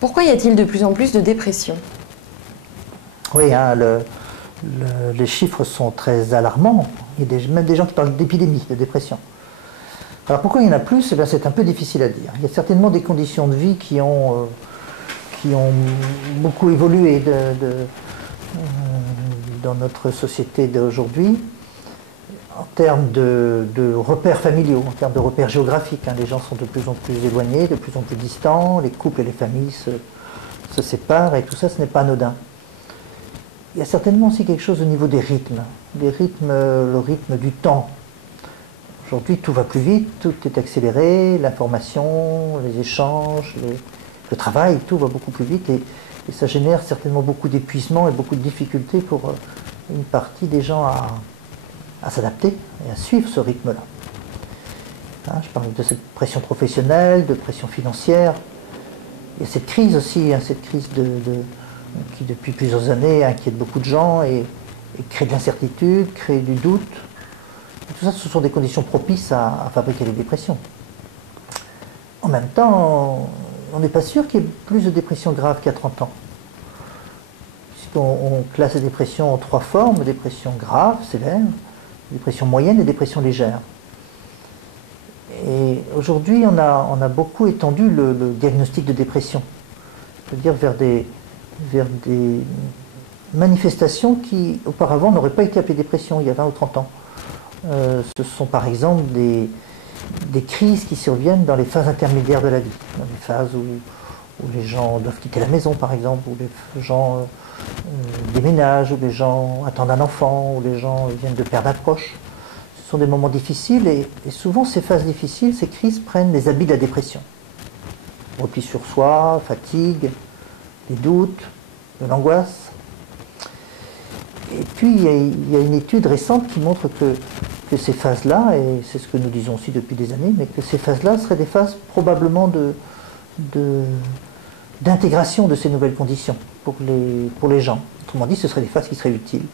Pourquoi y a-t-il de plus en plus de dépression? Oui, hein, les chiffres sont très alarmants. Il y a même des gens qui parlent d'épidémie, de dépression. Alors pourquoi il y en a plus? C'est un peu difficile à dire. Il y a certainement des conditions de vie qui ont beaucoup évolué dans notre société d'aujourd'hui. En termes de repères familiaux, en termes de repères géographiques, hein, les gens sont de plus en plus éloignés, de plus en plus distants, les couples et les familles se séparent, et tout ça, ce n'est pas anodin. Il y a certainement aussi quelque chose au niveau des rythmes, le rythme du temps. Aujourd'hui, tout va plus vite, tout est accéléré, l'information, les échanges, le travail, tout va beaucoup plus vite, et ça génère certainement beaucoup d'épuisement et beaucoup de difficultés pour une partie des gens à s'adapter et à suivre ce rythme-là. Hein, je parle de cette pression professionnelle, de pression financière. Il y a cette crise aussi, hein, cette crise qui depuis plusieurs années inquiète beaucoup de gens et crée de l'incertitude, crée du doute. Et tout ça, ce sont des conditions propices à fabriquer les dépressions. En même temps, on n'est pas sûr qu'il y ait plus de dépressions graves qu'à 30 ans. Puisqu'on classe les dépressions en 3 formes: dépression grave, sévère, dépression moyenne et dépression légère. Et aujourd'hui, on a beaucoup étendu le diagnostic de dépression, c'est-à-dire vers des manifestations qui, auparavant, n'auraient pas été appelées dépression il y a 20 ou 30 ans. Ce sont par exemple des crises qui surviennent dans les phases intermédiaires de la vie, dans les phases où les gens doivent quitter la maison, par exemple, où les gens déménagent, où les gens attendent un enfant, où les gens viennent de perdre un proche. Ce sont des moments difficiles et souvent ces phases difficiles, ces crises prennent les habits de la dépression. Repli sur soi, fatigue, des doutes, de l'angoisse. Et puis il y a une étude récente qui montre que ces phases-là, et c'est ce que nous disons aussi depuis des années, mais que ces phases-là seraient des phases probablement d'intégration de ces nouvelles conditions pour les gens. Autrement dit, ce seraient des phases qui seraient utiles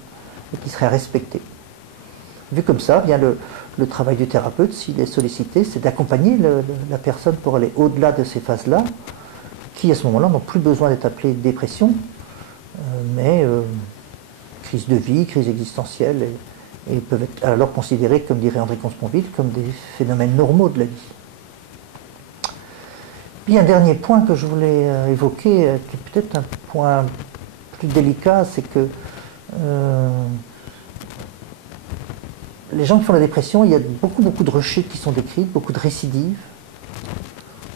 et qui seraient respectées. Vu comme ça, bien le travail du thérapeute, s'il est sollicité, c'est d'accompagner la personne pour aller au-delà de ces phases-là, qui à ce moment-là n'ont plus besoin d'être appelées dépression, mais crise de vie, crise existentielle, et peuvent être alors considérées, comme dirait André Consponville, comme des phénomènes normaux de la vie. Puis un dernier point que je voulais évoquer, qui est peut-être un point plus délicat, c'est que les gens qui font la dépression, il y a beaucoup de rechutes qui sont décrites, beaucoup de récidives,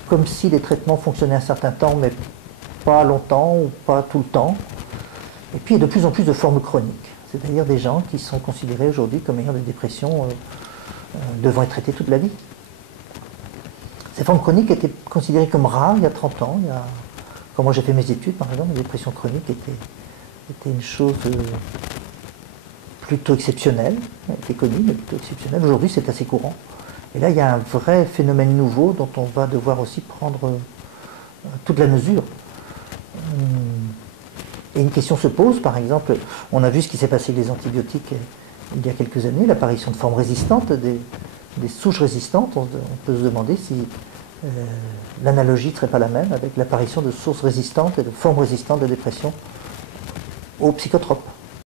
comme si les traitements fonctionnaient un certain temps, mais pas longtemps ou pas tout le temps. Et puis il y a de plus en plus de formes chroniques, c'est-à-dire des gens qui sont considérés aujourd'hui comme ayant des dépressions devant être traitées toute la vie. Ces formes chroniques étaient considérées comme rares il y a 30 ans. Quand moi j'ai fait mes études, par exemple, la dépression chronique était une chose plutôt exceptionnelle, elle était connue, mais plutôt exceptionnelle. Aujourd'hui, c'est assez courant. Et là, il y a un vrai phénomène nouveau dont on va devoir aussi prendre toute la mesure. Et une question se pose, par exemple, on a vu ce qui s'est passé avec les antibiotiques il y a quelques années, l'apparition de formes résistantes, des souches résistantes. On peut se demander si l'analogie ne serait pas la même avec l'apparition de sources résistantes et de formes résistantes de dépression aux psychotropes.